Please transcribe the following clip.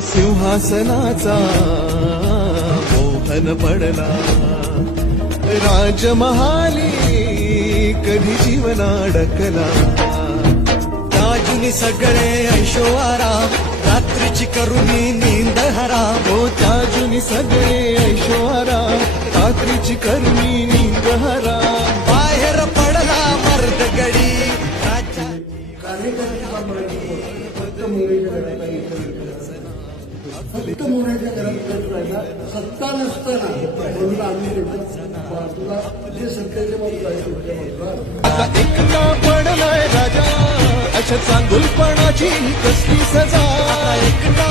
सिंहासनाचा मोहन पडला राजमहाली कधी जीवना अडकला त्याजुनी सगळे ऐशोआराम रात्रीची करुणी नींद हराम हो त्याजुनी सगळे ऐशोआराम रात्रीची करुणी नींद हराम बाहेर पडला मर्द गडी फक्त मोहनाच्या घरात कट राहिला सत्ता नसताना म्हणून आम्ही तुला जे सत्तेचे मत आता एकटा पडलाय राजा अशा चांगुलपणाची कसली सजा एकटा